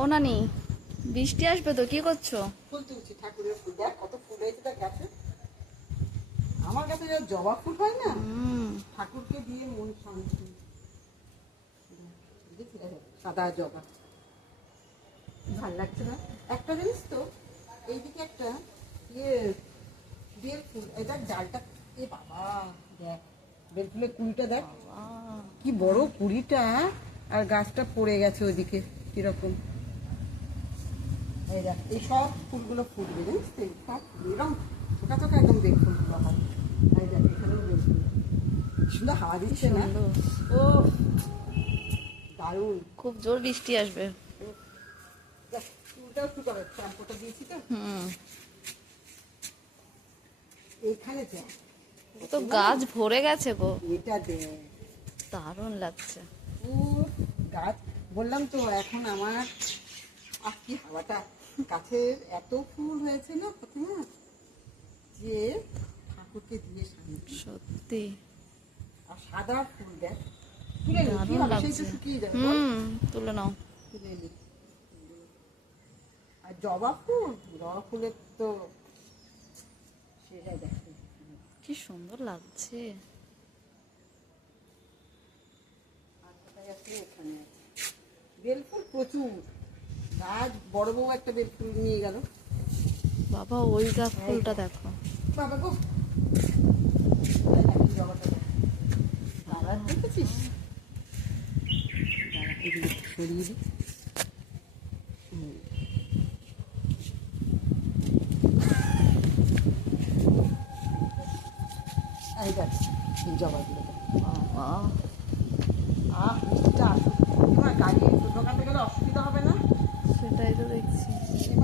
ও নানি, বৃষ্টি আসবে তো, কি করছো? ফুল তুলছি, ঠাকুরের ফুল। দেখ কত ফুল হয়েছে তার গাছে। আমার কাছে যা জবা ফুল হয় না, ঠাকুরকে দিয়ে মন শান্তি। সাদা জবা ভাল লাগছে না? একটা জিনিস তো, এইদিকে একটা ইয়ে বেল ফুল, এটা ডালটা, এ বাবা দেখ বেল ফুলের কুড়িটা দেখ কি বড় কুড়িটা, আর গাছটা পড়ে গেছে ওইদিকে কিরকম। এই দেখ এই সব ফুলগুলো ফুটবে, জানিস তো? সব এরকম ছোটা ছোটা একদম বেল ফুলগুলো হয়। এই দেখ এখানেও বেল ফুল, সুন্দর হাওয়া দিচ্ছে না? ও দারুণ, খুব জোর বৃষ্টি আসবে। চুলটাও শুকাবে, শ্যাম্পুটা দিয়েছি তো। এইখানে দেখ তো গাছ ভরে গেছে গো, এটা দেখ দারুণ লাগছে। গাছ বললাম তো এখন আমার কি হাওয়াটা, গাছে এত ফুল হয়েছে না প্রথমে, যে ঠাকুরকে দিয়ে শান্তি। সত্যি আর সাদা ফুল দেখ, তুলে নি কি হবে, সেই তো শুকিয়ে যাবে। তুলে নাও। তুলে নি। আর জবা ফুলের তো সেটাই দেখো কি সুন্দর লাগছে। আর কোথায় আছে? এখানে বেলফুল প্রচুর গাছ। বড় বউ একটা বেলফুল নিয়ে গেল। বাবা ওই গাছ ফুলটা দেখো বাবা গো, দাঁড়া দেখেছিস? দাঁড়া এগুলো সরিয়ে দিই। এই দেখ এই জবাগুলো দেখ। মিষ্টিটা আসুক। এবার গাড়ি দোকানে গেলে অসুবিধা হবে না? সেটাই তো দেখছি।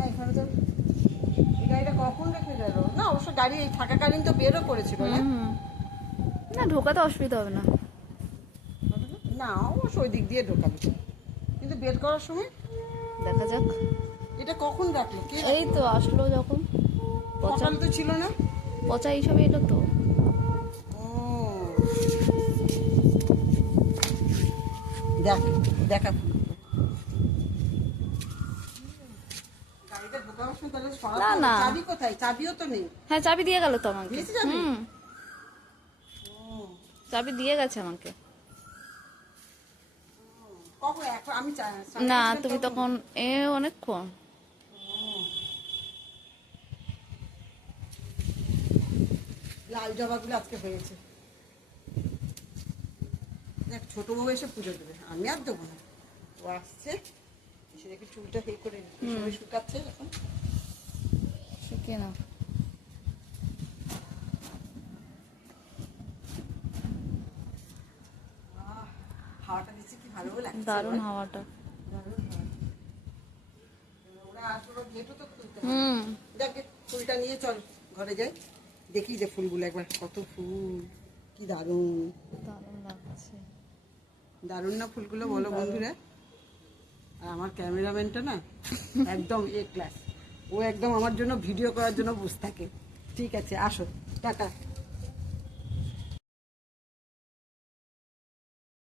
এখানে তো এই গাড়িটা কখন রেখে গেল? না অবশ্য গাড়ি এই থাকাকালীন তো বেরও করেছিল না? না ঢোকাতে অসুবিধা হবে না। না অবশ্য ওই দিক দিয়ে ঢোকাবে, কিন্তু বের করার সময় দেখা যাক। এটা কখন রাখলো? কে এই তো আসলো যখন। পচা সকাল তো ছিল না? পচা হিসাবে এলো তো। ও দেখ দেখা গাড়িটা ঢোকাবার সময় তাহলে না না, চাবি কোথায়? চাবিও তো নেই। হ্যাঁ চাবি দিয়ে গেল তো আমাকে। দিয়েছে চাবি? চাবি দিয়ে গেছে আমাকে। কখন? এখন আমি না তুমি তখন অনেকক্ষণ। লাল জবাগুলো আজকে হয়েছে। দেখ ছোট বউ এসে পুজো দেবে, আমি আর দেবো না। ও আসছে, এসে দেখি চুলটা হেই করে শুকাচ্ছে এখন। শুকিয়ে না। হাওয়াটা দিচ্ছে কি ভালো লাগছে। দারুণ হাওয়াটা। ওরা আসলে গেটও তো খুলতে হবে। দেখ ফুলটা নিয়ে চল ঘরে যাই, দেখি যে ফুলগুলো একবার কত ফুল, কি দারুণ। দারুণ লাগছে। দারুণ না ফুলগুলো, বলো বন্ধুরা? আর আমার ক্যামেরাম্যানটা না একদম এ ক্লাস, ও একদম আমার জন্য ভিডিও করার জন্য বসে থাকে। ঠিক আছে আসো, টাটা।